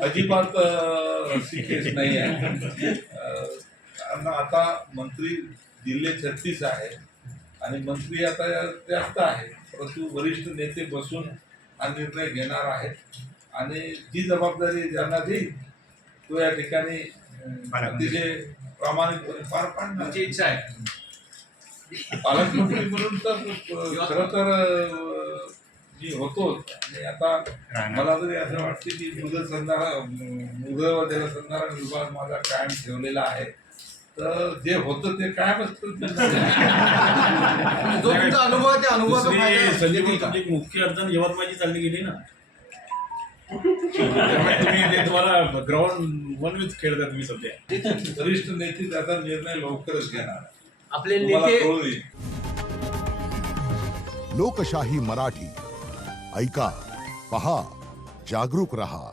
अजिबात अशी केस नाही आहे. कारण आता मंत्री जिल्हे 36 आहे आणि मंत्री आता जास्त आहे, परंतु वरिष्ठ नेते बसून हा निर्णय घेणार आहेत आणि जी जबाबदारी ज्यांना देईल तो या ठिकाणी अतिशय प्रामाणिकपणे पार पाडण्याची इच्छा आहे. पालकमंत्री म्हणून तर खरं तर मी होतोच आणि आता मला तरी असं वाटते की मुदत व जलसंधारण विभाग माझा कायम ठेवलेला आहे. तर जे होतं ते कायमच तुमची मुख्य अडचण यवतमाळची चालली गेली ना, त्यामुळे तुम्हाला ग्राउंड वन विथ खेळता तुम्ही सध्या. वरिष्ठ नेते त्याचा निर्णय लवकरच घेणार. आपले नेते लोकशाही मराठी ऐका, पहा, जागरूक रहा.